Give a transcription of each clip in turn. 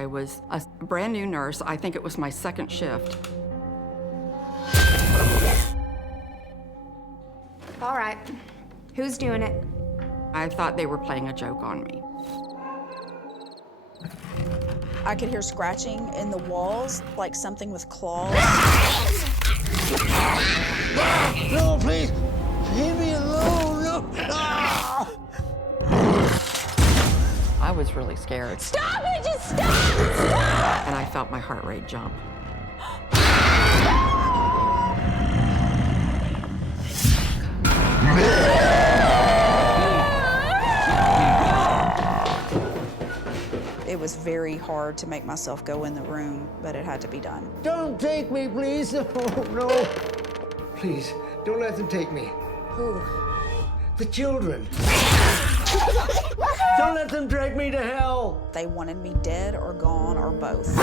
I was a brand new nurse. I think it was my second shift. All right, who's doing it? I thought they were playing a joke on me. I could hear scratching in the walls, like something with claws. No, please, leave me alone, no. I was really scared. Stop it, just stop! Stop! And I felt my heart rate jump. It was very hard to make myself go in the room, but it had to be done. Don't take me, please. No, no. Please, don't let them take me. Who? The children. Don't let them drag me to hell. They wanted me dead or gone or both.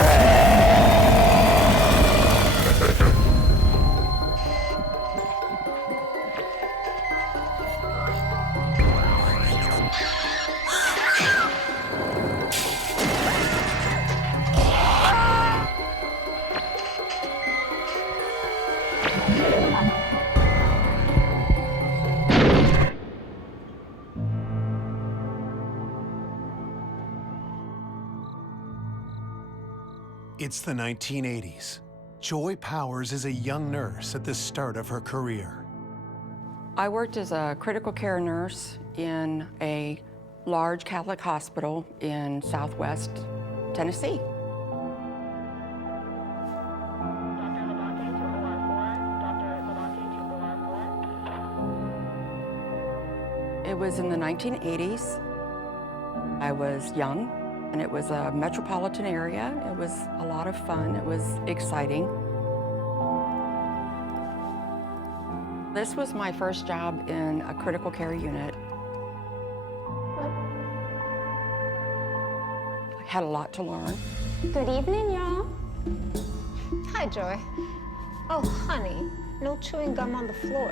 It's the 1980s. Joy Powers is a young nurse at the start of her career. I worked as a critical care nurse in a large Catholic hospital in Southwest Tennessee. It was in the 1980s. I was young, and it was a metropolitan area. It was a lot of fun. It was exciting. This was my first job in a critical care unit. I had a lot to learn. Good evening, y'all. Hi, Joy. Oh, honey, no chewing gum on the floor.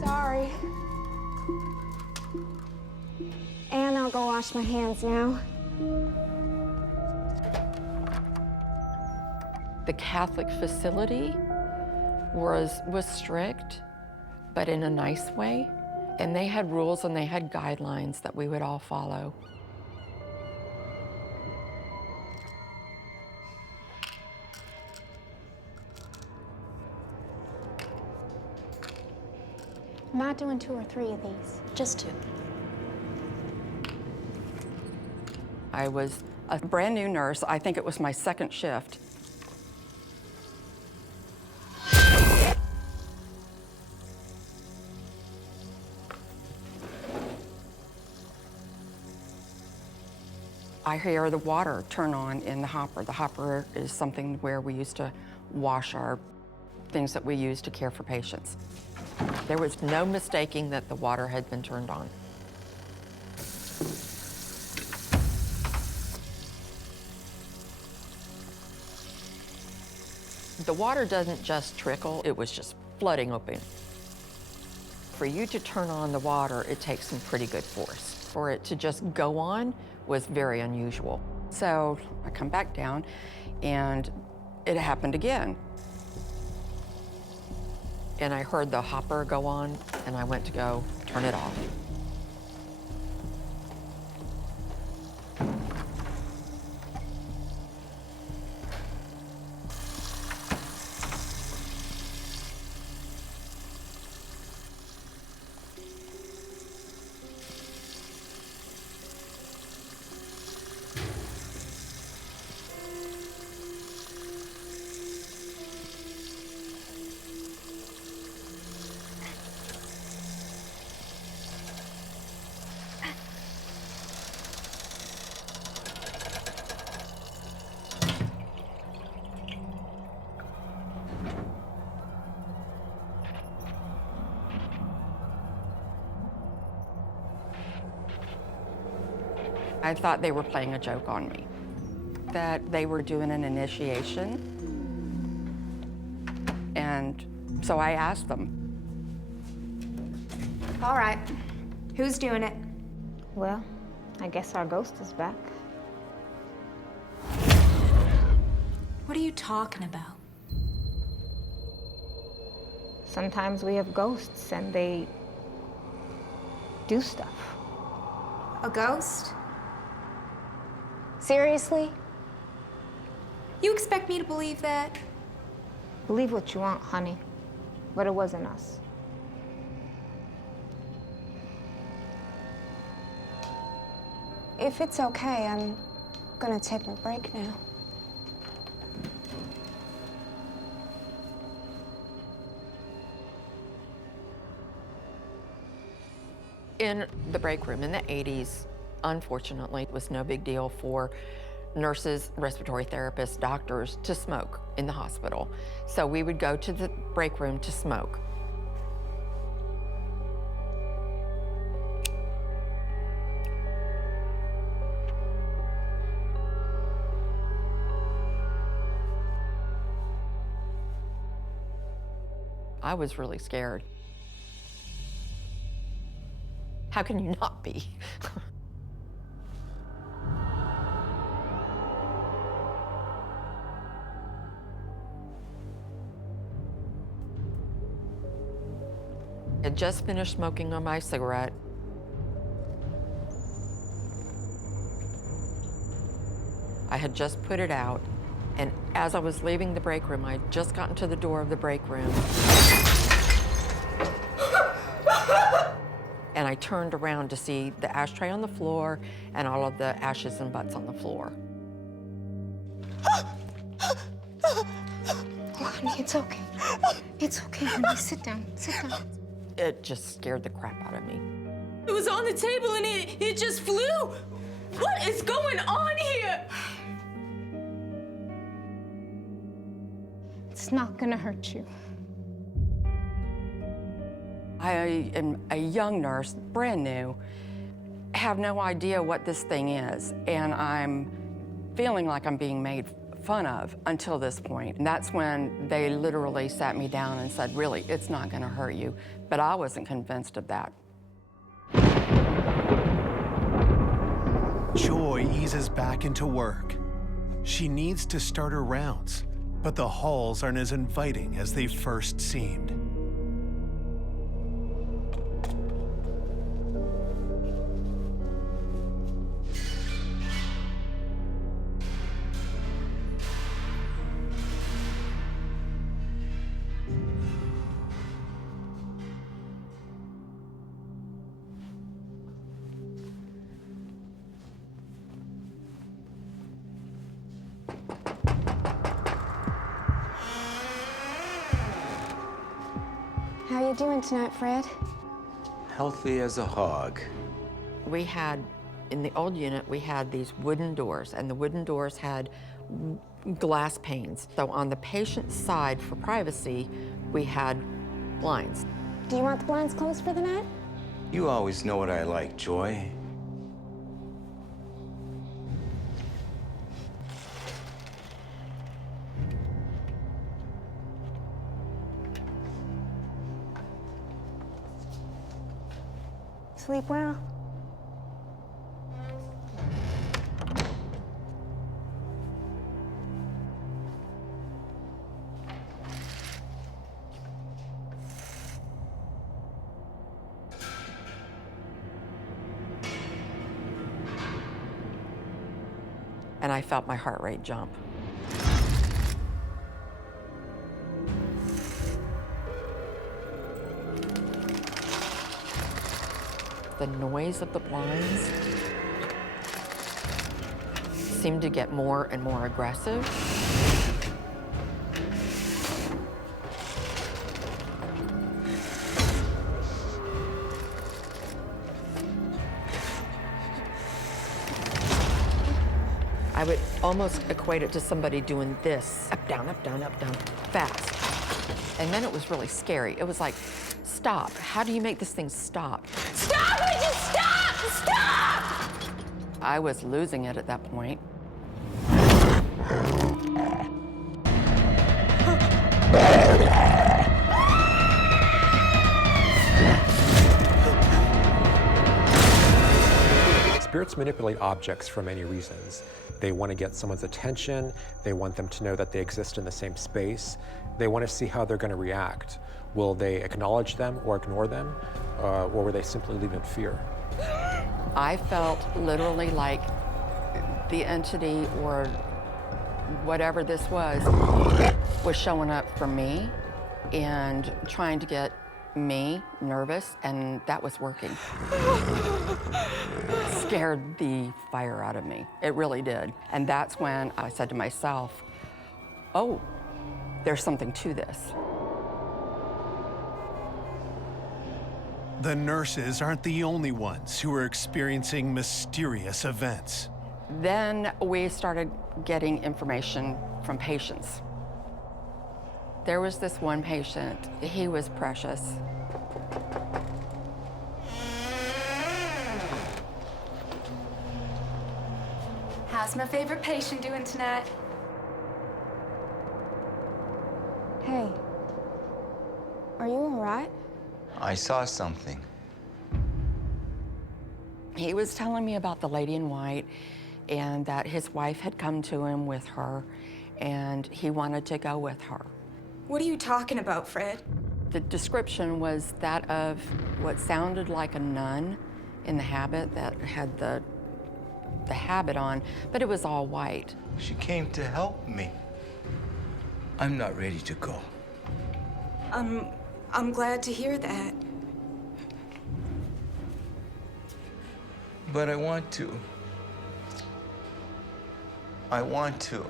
Sorry. And I'll go wash my hands now. The Catholic facility was strict, but in a nice way. And they had rules and they had guidelines that we would all follow. I'm not doing 2 or 3 of these, just 2. I was a brand new nurse. I think it was my second shift. I hear the water turn on in the hopper. The hopper is something where we used to wash our things that we use to care for patients. There was no mistaking that the water had been turned on. The water doesn't just trickle, it was just flooding open. For you to turn on the water, it takes some pretty good force. For it to just go on was very unusual. So I come back down and it happened again. And I heard the hopper go on and I went to go turn it off. I thought they were playing a joke on me, that they were doing an initiation. And so I asked them. All right, who's doing it? Well, I guess our ghost is back. What are you talking about? Sometimes we have ghosts and they do stuff. A ghost? Seriously? You expect me to believe that? Believe what you want, honey, but it wasn't us. If it's okay, I'm gonna take my break now. In the break room in the 80s, unfortunately, it was no big deal for nurses, respiratory therapists, doctors to smoke in the hospital. So we would go to the break room to smoke. I was really scared. How can you not be? I had just finished smoking on my cigarette. I had just put it out, and as I was leaving the break room, I had just gotten to the door of the break room. And I turned around to see the ashtray on the floor and all of the ashes and butts on the floor. Oh, honey, it's okay. It's okay, honey. Sit down, sit down. It just scared the crap out of me. It was on the table and it just flew. What is going on here? It's not gonna hurt you. I am a young nurse, brand new, have no idea what this thing is, and I'm feeling like I'm being made fun of until this point. And that's when they literally sat me down and said, really, it's not gonna hurt you. But I wasn't convinced of that. Joy eases back into work. She needs to start her rounds, but the halls aren't as inviting as they first seemed. How you doing tonight, Fred? Healthy as a hog. We had, in the old unit, we had these wooden doors, and the wooden doors had glass panes. So on the patient's side, for privacy, we had blinds. Do you want the blinds closed for the night? You always know what I like, Joy. Sleep well. And I felt my heart rate jump. The noise of the blinds seemed to get more and more aggressive. I would almost equate it to somebody doing this, up, down, fast. And then it was really scary. It was like, stop. How do you make this thing stop? Stop! Would you stop? Stop! I was losing it at that point. Spirits manipulate objects for many reasons. They want to get someone's attention. They want them to know that they exist in the same space. They want to see how they're going to react. Will they acknowledge them or ignore them, or will they simply live in fear? I felt literally like the entity or whatever this was showing up for me and trying to get me nervous, and that was working. Scared the fire out of me. It really did. And that's when I said to myself, oh, there's something to this. The nurses aren't the only ones who are experiencing mysterious events. Then we started getting information from patients. There was this one patient, he was precious. How's my favorite patient doing tonight? Hey, are you all right? I saw something. He was telling me about the lady in white and that his wife had come to him with her and he wanted to go with her. What are you talking about, Fred? The description was that of what sounded like a nun in the habit that had the habit on, but it was all white. She came to help me. I'm not ready to go. I'm glad to hear that. But I want to. I want to.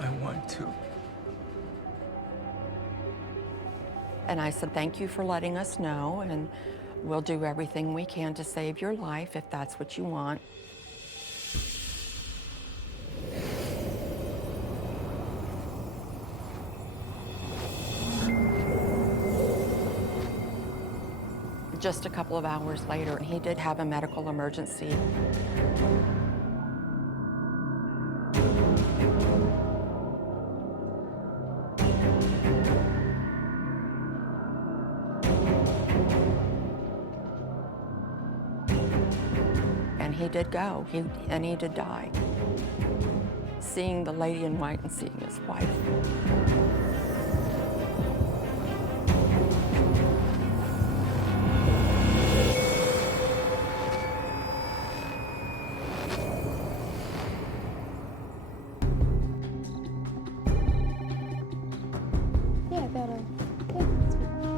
I want to. And I said, thank you for letting us know, and we'll do everything we can to save your life if that's what you want. Just a couple of hours later, he did have a medical emergency. And he did go, and he did die. Seeing the lady in white and seeing his wife.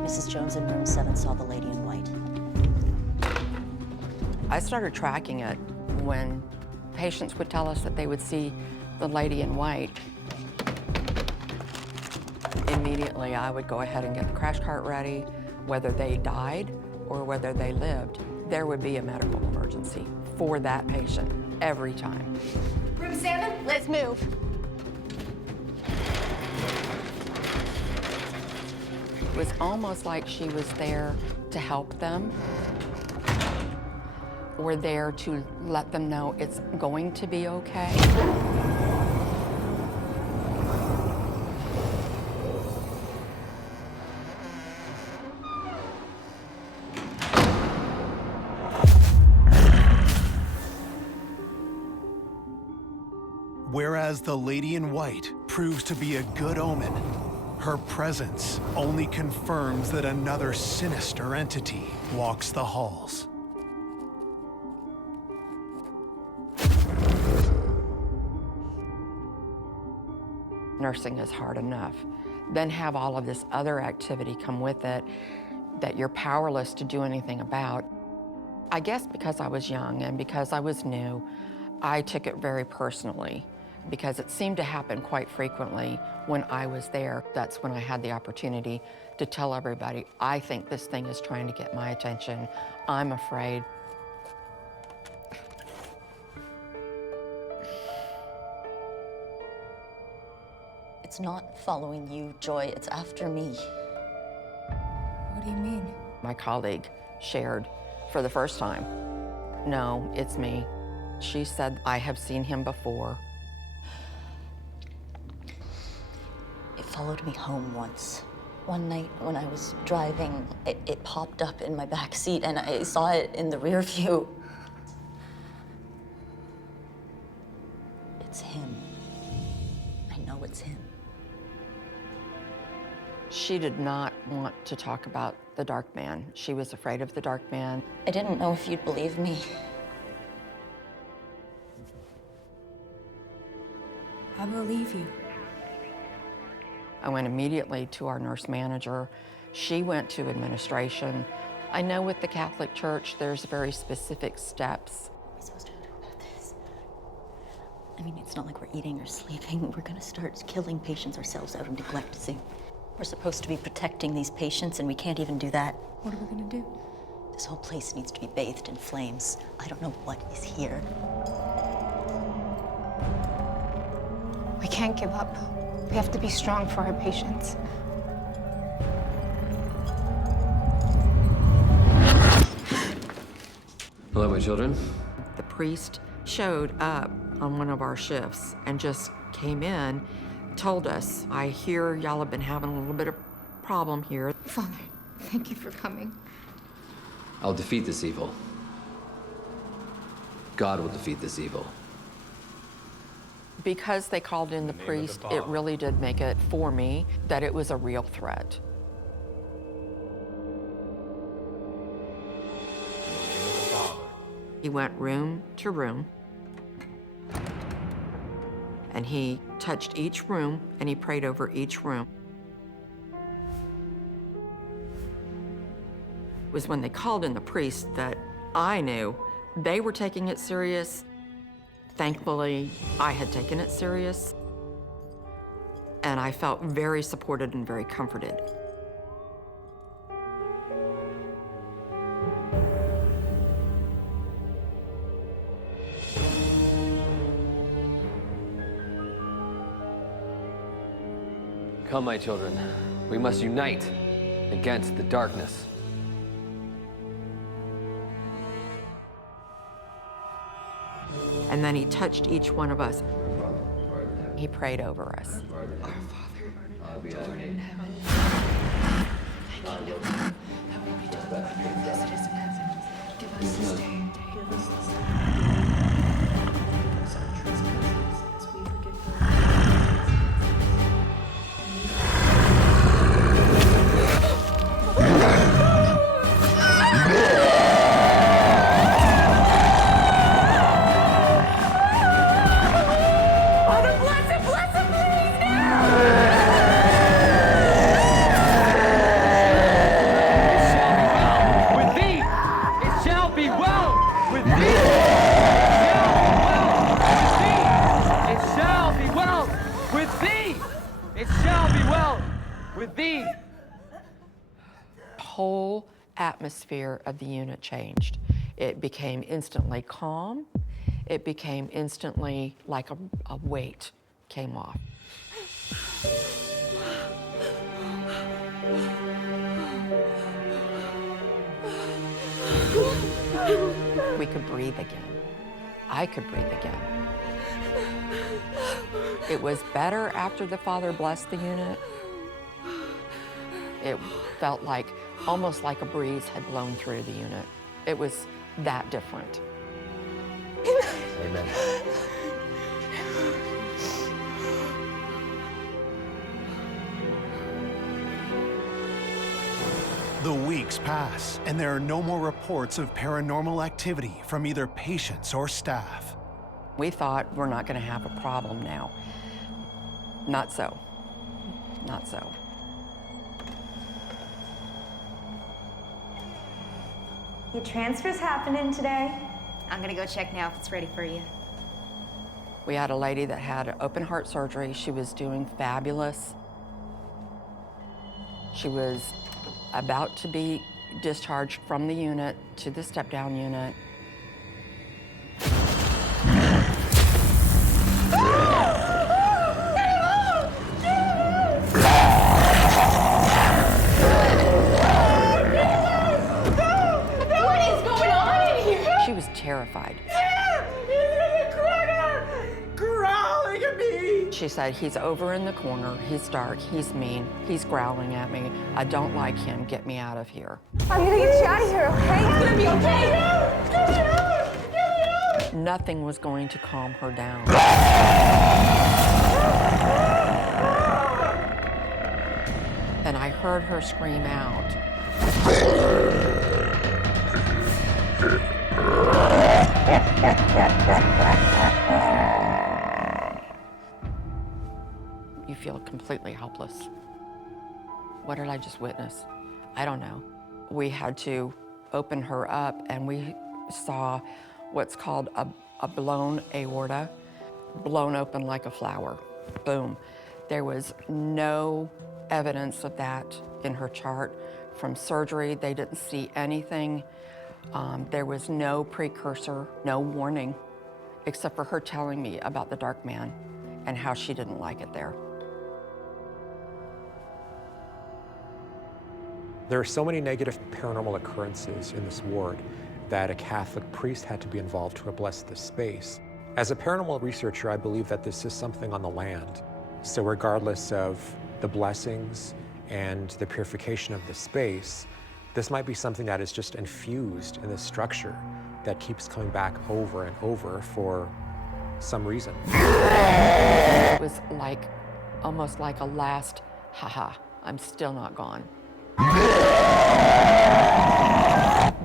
Mrs. Jones in room 7 saw the lady in white. I started tracking it when patients would tell us that they would see the lady in white. Immediately, I would go ahead and get the crash cart ready. Whether they died or whether they lived, there would be a medical emergency for that patient every time. Room 7, let's move. It was almost like she was there to help them or there to let them know it's going to be okay. Whereas the lady in white proves to be a good omen, her presence only confirms that another sinister entity walks the halls. Nursing is hard enough. Then have all of this other activity come with it that you're powerless to do anything about. I guess because I was young and because I was new, I took it very personally because it seemed to happen quite frequently when I was there. That's when I had the opportunity to tell everybody, I think this thing is trying to get my attention. I'm afraid. It's not following you, Joy. It's after me. What do you mean? My colleague shared for the first time, no, it's me. She said, I have seen him before. It followed me home once. One night when I was driving, it popped up in my back seat and I saw it in the rear view. She did not want to talk about the dark man. She was afraid of the dark man. I didn't know if you'd believe me. I believe you. I went immediately to our nurse manager. She went to administration. I know with the Catholic Church, there's very specific steps. What are we supposed to do about this? I mean, it's not like we're eating or sleeping. We're gonna start killing patients ourselves out of neglecting. We're supposed to be protecting these patients, and we can't even do that. What are we gonna do? This whole place needs to be bathed in flames. I don't know what is here. We can't give up. We have to be strong for our patients. Hello, my children. The priest showed up on one of our shifts and just came in, told us, I hear y'all have been having a little bit of problem here. Father, thank you for coming. I'll defeat this evil. God will defeat this evil. Because they called in the priest, it really did make it for me that it was a real threat. He went room to room, and he touched each room, and he prayed over each room. It was when they called in the priest that I knew they were taking it serious. Thankfully, I had taken it serious, and I felt very supported and very comforted. Come, my children. We must unite against the darkness. And then he touched each one of us. He prayed over us. Our Father, who art in heaven, thy kingdom come, thy will be done on earth as it is in heaven. Give us this day our daily bread. Forgive us our trespasses, as we forgive Whole atmosphere of the unit changed. It became instantly calm. It became instantly like a weight came off. We could breathe again. I could breathe again. It was better after the Father blessed the unit. It felt like, almost like a breeze had blown through the unit. It was that different. Amen. The weeks pass, and there are no more reports of paranormal activity from either patients or staff. We thought we're not going to have a problem now. Not so. Not so. Your transfer's happening today. I'm gonna go check now if it's ready for you. We had a lady that had open heart surgery. She was doing fabulous. She was about to be discharged from the unit to the step-down unit. She was terrified. Growling at me! She said, he's over in the corner, he's dark, he's mean, he's growling at me. I don't like him, get me out of here. I'm gonna get you out of here, okay? It's gonna be okay. Get me out! Get me out! Nothing was going to calm her down. And I heard her scream out. You feel completely helpless. What did I just witness? I don't know. We had to open her up, and we saw what's called a blown aorta, blown open like a flower. Boom. There was no evidence of that in her chart. From surgery, they didn't see anything. There was no precursor, no warning, except for her telling me about the dark man and how she didn't like it there. There are so many negative paranormal occurrences in this ward that a Catholic priest had to be involved to bless this space. As a paranormal researcher, I believe that this is something on the land. So regardless of the blessings and the purification of the space, this might be something that is just infused in the structure that keeps coming back over and over for some reason. It was like, almost like a last, haha, I'm still not gone.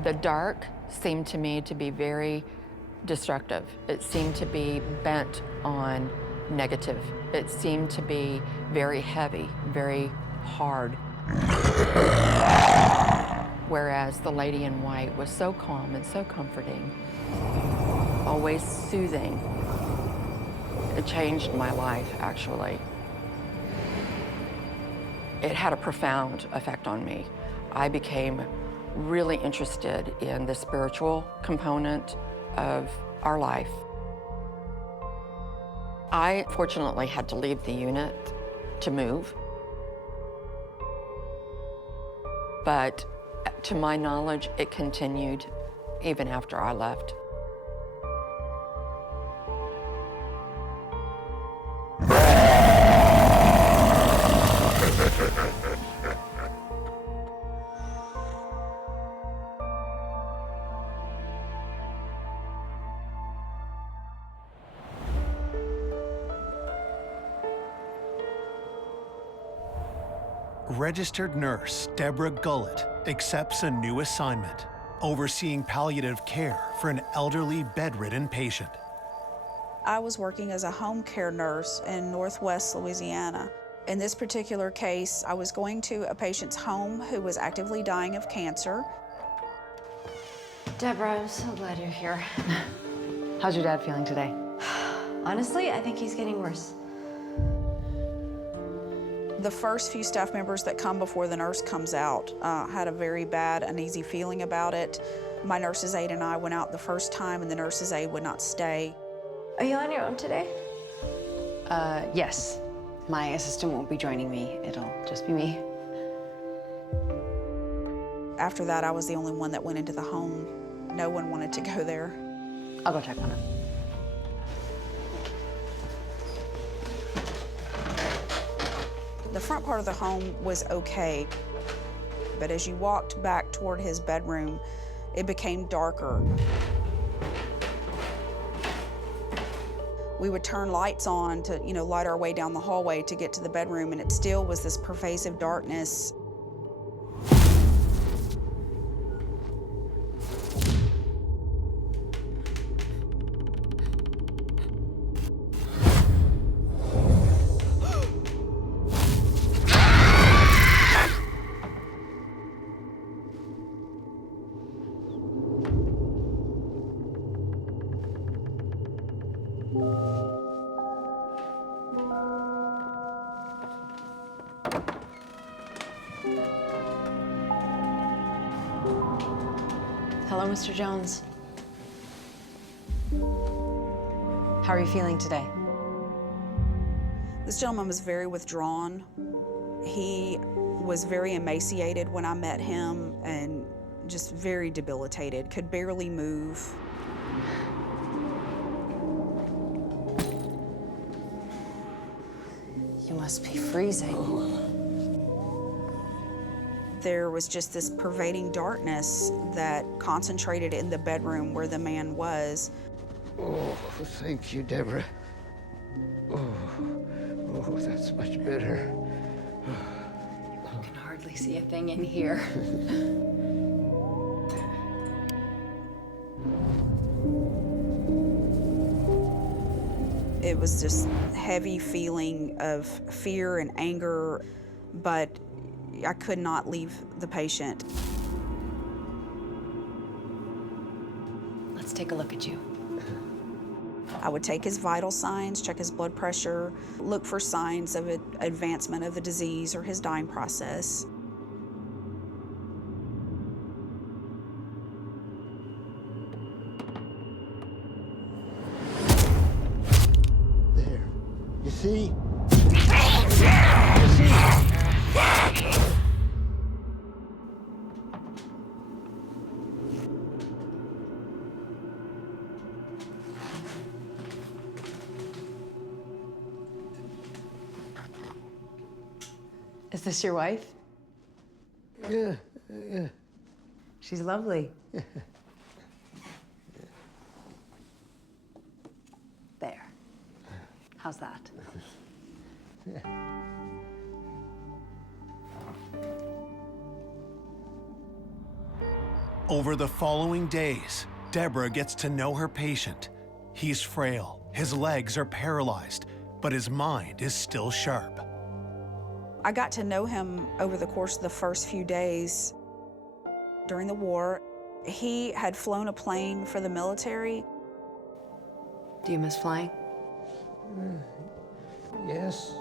The dark seemed to me to be very destructive. It seemed to be bent on negative. It seemed to be very heavy, very hard. Whereas the lady in white was so calm and so comforting, always soothing. It changed my life, actually. It had a profound effect on me. I became really interested in the spiritual component of our life. I fortunately had to leave the unit to move. But to my knowledge, it continued even after I left. Registered nurse Deborah Gullett accepts a new assignment, overseeing palliative care for an elderly bedridden patient. I was working as a home care nurse in Northwest Louisiana. In this particular case, I was going to a patient's home who was actively dying of cancer. Deborah, I'm so glad you're here. How's your dad feeling today? Honestly, I think he's getting worse. The first few staff members that come before the nurse comes out had a very bad, uneasy feeling about it. My nurse's aide and I went out the first time, and the nurse's aide would not stay. Are you on your own today? Yes. My assistant won't be joining me. It'll just be me. After that, I was the only one that went into the home. No one wanted to go there. I'll go check on him. The front part of the home was okay, but as you walked back toward his bedroom, it became darker. We would turn lights on to, light our way down the hallway to get to the bedroom, and it still was this pervasive darkness. Hello, Mr. Jones. How are you feeling today? This gentleman was very withdrawn. He was very emaciated when I met him and just very debilitated, could barely move. You must be freezing. There was just this pervading darkness that concentrated in the bedroom where the man was. Oh, thank you, Deborah. Oh, that's much better. I can hardly see a thing in here. It was just heavy feeling of fear and anger, but I could not leave the patient. Let's take a look at you. I would take his vital signs, check his blood pressure, look for signs of advancement of the disease or his dying process. There. You see? Is this your wife? Yeah. She's lovely. There. How's that? Over the following days, Deborah gets to know her patient. He's frail, his legs are paralyzed, but his mind is still sharp. I got to know him over the course of the first few days. During the war, he had flown a plane for the military. Do you miss flying? Yes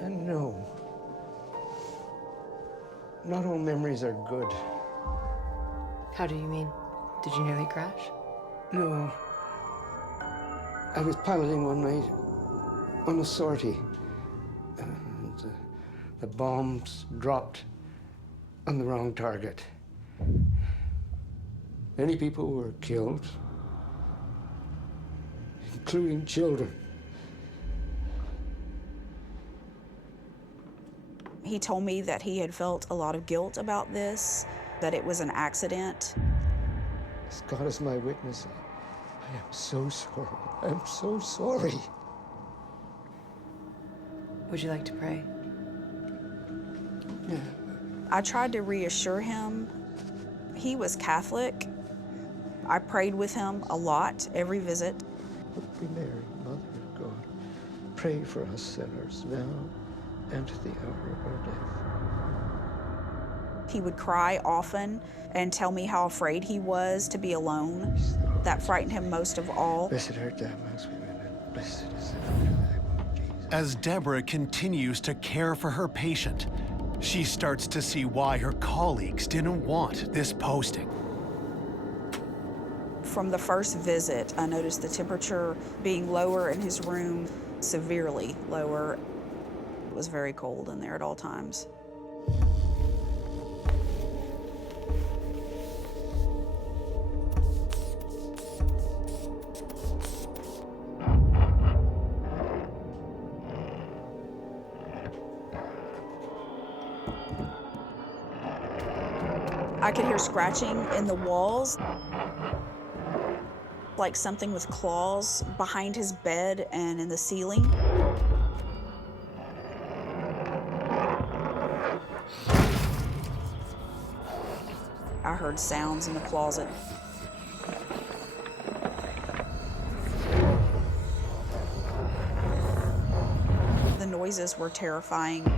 and no. Not all memories are good. How do you mean? Did you nearly crash? No. I was piloting one night on a sortie. And the bombs dropped on the wrong target. Many people were killed, including children. He told me that he had felt a lot of guilt about this, that it was an accident. As God is my witness, I am so sorry. I'm so sorry. Would you like to pray? Yeah. I tried to reassure him. He was Catholic. I prayed with him a lot, every visit. Holy Mary, Mother of God, pray for us sinners now and at the hour of our death. He would cry often and tell me how afraid he was to be alone. That frightened him most of all. Blessed art thou amongst women, and blessed is the fruit of thy womb, Jesus. As Deborah continues to care for her patient, she starts to see why her colleagues didn't want this posting. From the first visit, I noticed the temperature being lower in his room, severely lower. It was very cold in there at all times. I could hear scratching in the walls, like something with claws behind his bed and in the ceiling. I heard sounds in the closet. The noises were terrifying.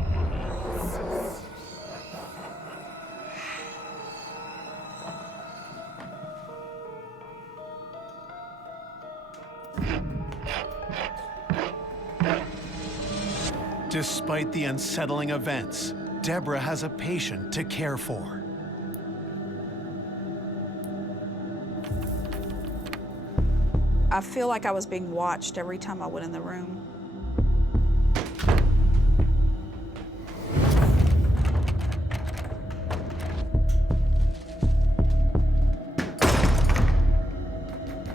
Despite the unsettling events, Deborah has a patient to care for. I feel like I was being watched every time I went in the room.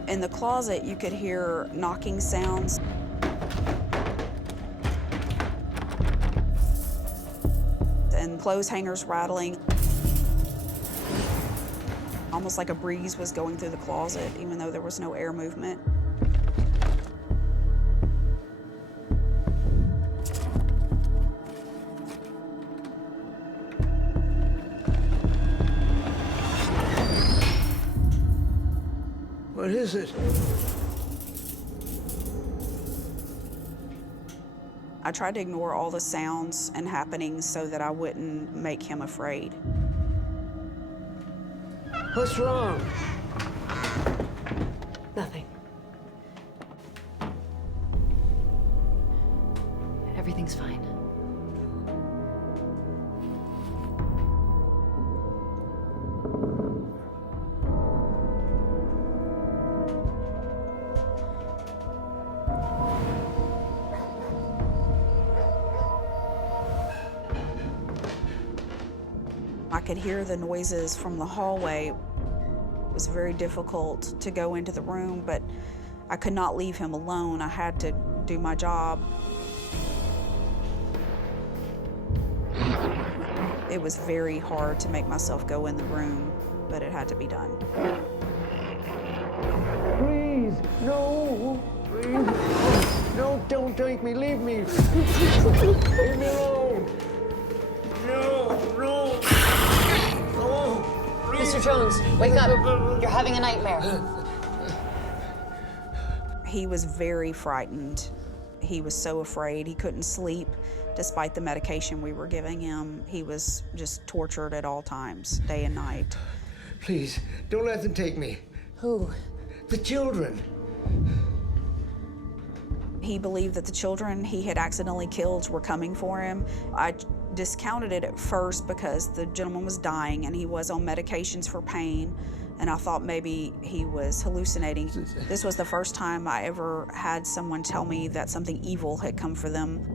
In the closet, you could hear knocking sounds. And clothes hangers rattling. Almost like a breeze was going through the closet, even though there was no air movement. What is it? I tried to ignore all the sounds and happenings so that I wouldn't make him afraid. What's wrong? Nothing. Everything's fine. I could hear the noises from the hallway. It was very difficult to go into the room, but I could not leave him alone. I had to do my job. It was very hard to make myself go in the room, but it had to be done. Please, no, please. No, don't take me, leave me. Leave me alone. No, no. Oh, Mr. Jones, wake up. You're having a nightmare. He was very frightened. He was so afraid. He couldn't sleep despite the medication we were giving him. He was just tortured at all times, day and night. Please, don't let them take me. Who? The children. He believed that the children he had accidentally killed were coming for him. I discounted it at first because the gentleman was dying and he was on medications for pain, and I thought maybe he was hallucinating. This was the first time I ever had someone tell me that something evil had come for them.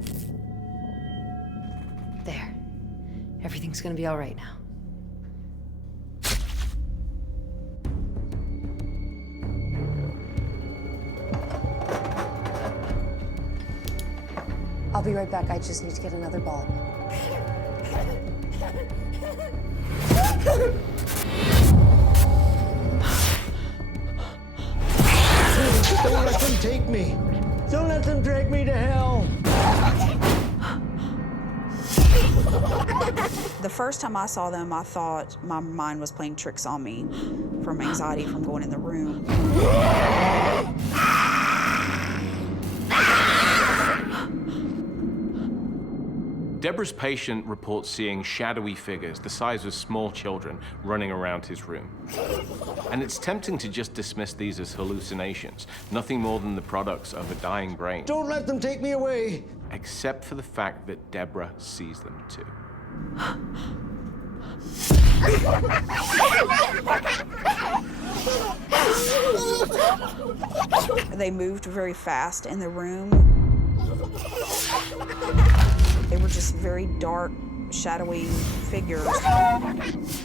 There. Everything's gonna be all right now. I'll be right back. I just need to get another bulb. Don't let them take me. Don't let them drag me to hell. The first time I saw them, I thought my mind was playing tricks on me from anxiety from going in the room. Deborah's patient reports seeing shadowy figures the size of small children running around his room. And it's tempting to just dismiss these as hallucinations, nothing more than the products of a dying brain. Don't let them take me away. Except for the fact that Deborah sees them too. They moved very fast in the room. They were just very dark, shadowy figures.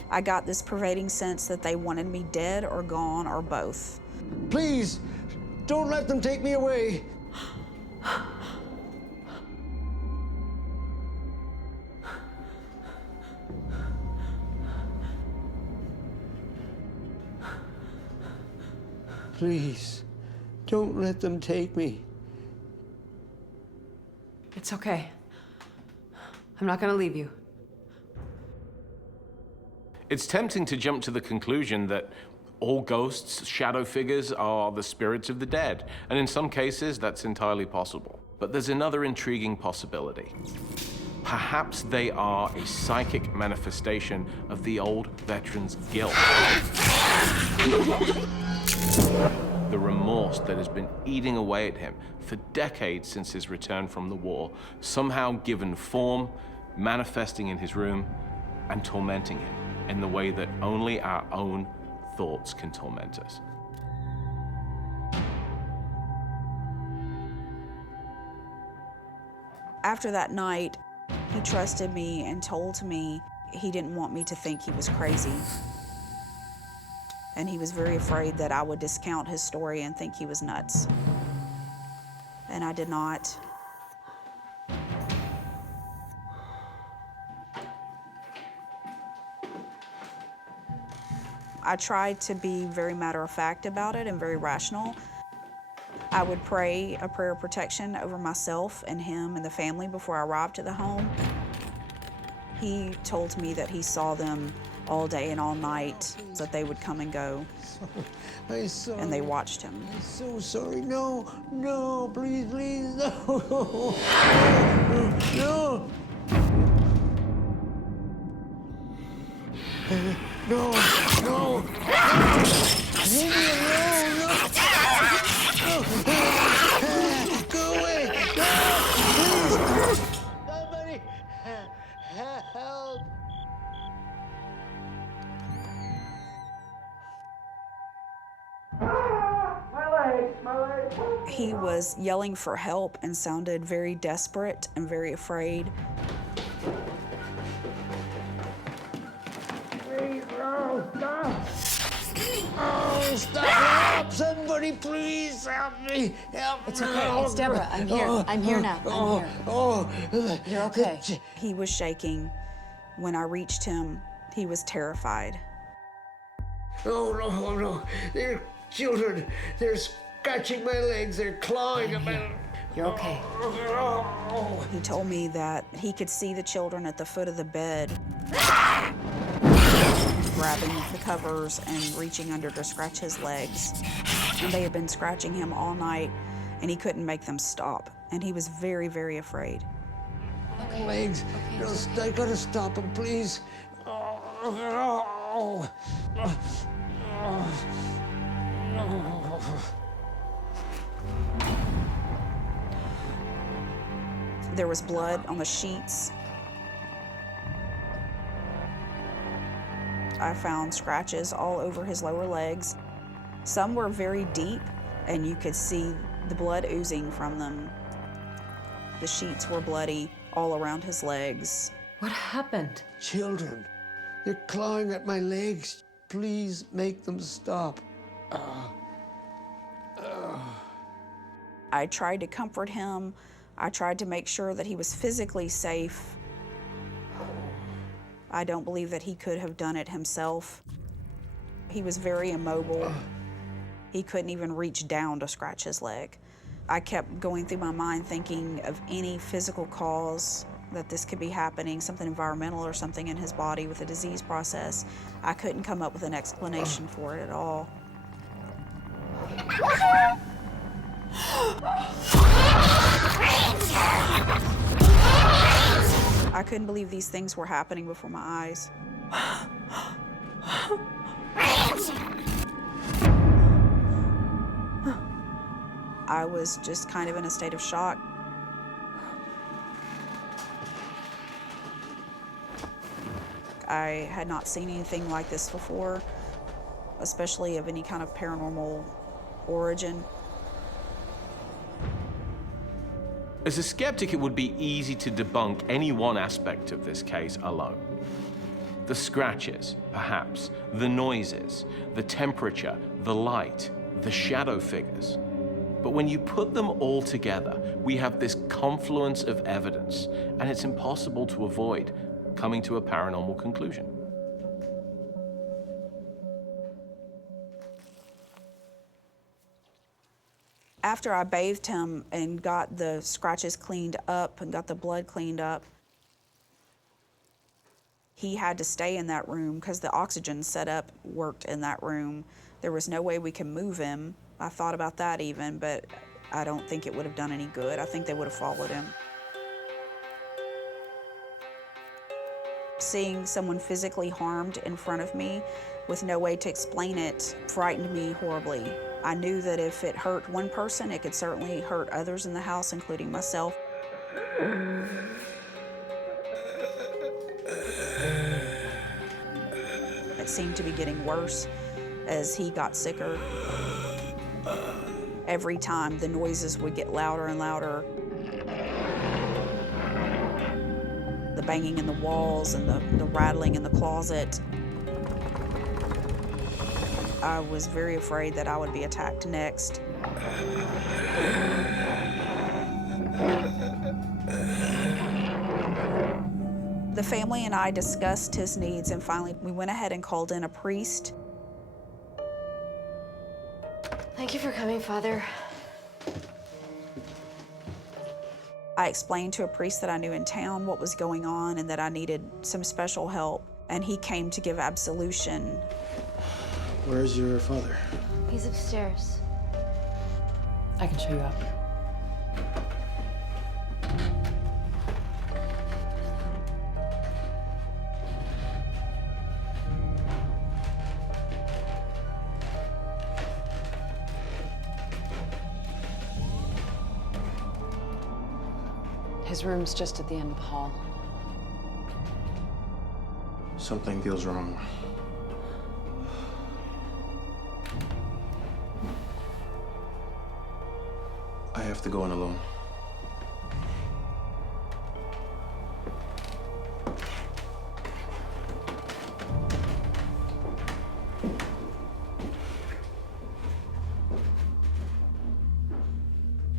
I got this pervading sense that they wanted me dead or gone or both. Please, don't let them take me away. Please, don't let them take me. It's okay. I'm not gonna leave you. It's tempting to jump to the conclusion that all ghosts, shadow figures, are the spirits of the dead. And in some cases, that's entirely possible. But there's another intriguing possibility. Perhaps they are a psychic manifestation of the old veteran's guilt. The remorse that has been eating away at him for decades since his return from the war, somehow given form, manifesting in his room, and tormenting him in the way that only our own thoughts can torment us. After that night, he trusted me and told me he didn't want me to think he was crazy. And he was very afraid that I would discount his story and think he was nuts. And I did not. I tried to be very matter-of-fact about it and very rational. I would pray a prayer of protection over myself and him and the family before I arrived at the home. He told me that he saw them all day and all night, that they would come and go. I'm sorry. And they watched him. I'm so sorry. No, no, please, please, no. No. No, no. Leave me alone. No. Go away. No, please. Somebody help. He was yelling for help and sounded very desperate and very afraid. Please, no, stop. Oh, stop. Help. Somebody, please help me. Help me. It's okay. It's Deborah. I'm here. I'm here now. I'm here. You're okay. He was shaking. When I reached him, he was terrified. Oh, no, no. They're children. They're scratching my legs. They're clawing at my... You're okay. He told me that he could see the children at the foot of the bed, grabbing the covers and reaching under to scratch his legs. And they had been scratching him all night, and he couldn't make them stop. And he was very, very afraid. Okay. Legs. Okay. I gotta stop them, please. There was blood on the sheets. I found scratches all over his lower legs. Some were very deep, and you could see the blood oozing from them. The sheets were bloody all around his legs. What happened? Children. They're clawing at my legs. Please make them stop. I tried to comfort him. I tried to make sure that he was physically safe. I don't believe that he could have done it himself. He was very immobile. He couldn't even reach down to scratch his leg. I kept going through my mind thinking of any physical cause that this could be happening, something environmental or something in his body with the disease process. I couldn't come up with an explanation for it at all. I couldn't believe these things were happening before my eyes. I was just kind of in a state of shock. I had not seen anything like this before, especially of any kind of paranormal origin. As a skeptic, it would be easy to debunk any one aspect of this case alone. The scratches, perhaps, the noises, the temperature, the light, the shadow figures. But when you put them all together, we have this confluence of evidence, and it's impossible to avoid coming to a paranormal conclusion. After I bathed him and got the scratches cleaned up and got the blood cleaned up, he had to stay in that room because the oxygen setup worked in that room. There was no way we could move him. I thought about that even, but I don't think it would have done any good. I think they would have followed him. Seeing someone physically harmed in front of me with no way to explain it frightened me horribly. I knew that if it hurt one person, it could certainly hurt others in the house, including myself. It seemed to be getting worse as he got sicker. Every time the noises would get louder and louder. The banging in the walls and the rattling in the closet. I was very afraid that I would be attacked next. The family and I discussed his needs, and finally we went ahead and called in a priest. Thank you for coming, Father. I explained to a priest that I knew in town what was going on and that I needed some special help. and he came to give absolution. Where's your father? He's upstairs. I can show you up. His room's just at the end of the hall. Something feels wrong. I have to go in alone.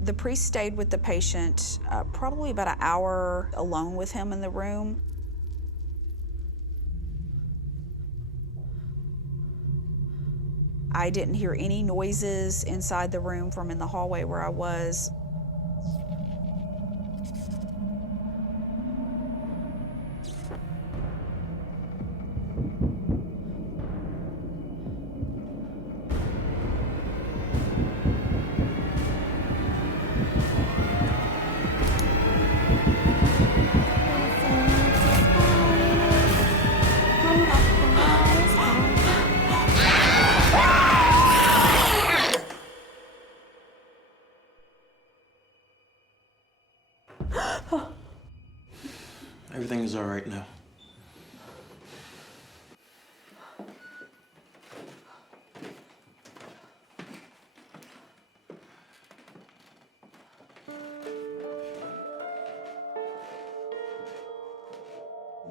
The priest stayed with the patient probably about an hour alone with him in the room. I didn't hear any noises inside the room from in the hallway where I was. Everything is all right now.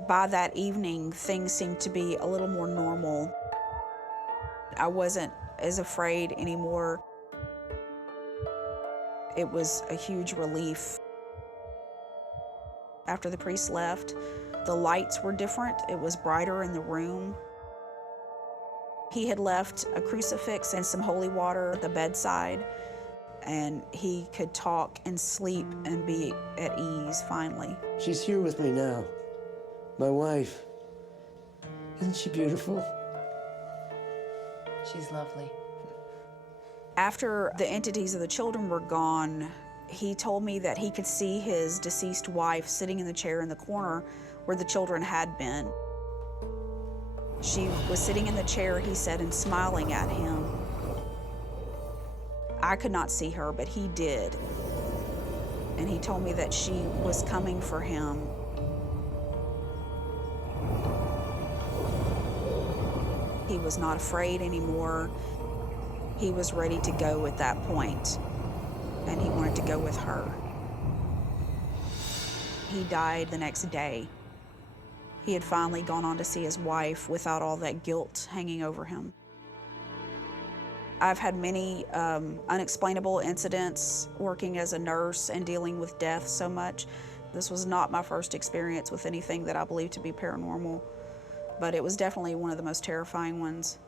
By that evening, things seemed to be a little more normal. I wasn't as afraid anymore. It was a huge relief. After the priest left, the lights were different. It was brighter in the room. He had left a crucifix and some holy water at the bedside, and he could talk and sleep and be at ease finally. She's here with me now. My wife. Isn't she beautiful? She's lovely. After the entities of the children were gone, he told me that he could see his deceased wife sitting in the chair in the corner where the children had been. She was sitting in the chair, he said, and smiling at him. I could not see her, but he did. And he told me that she was coming for him. He was not afraid anymore. He was ready to go at that point, and he wanted to go with her. He died the next day. He had finally gone on to see his wife without all that guilt hanging over him. I've had many unexplainable incidents working as a nurse and dealing with death so much. This was not my first experience with anything that I believe to be paranormal, but it was definitely one of the most terrifying ones.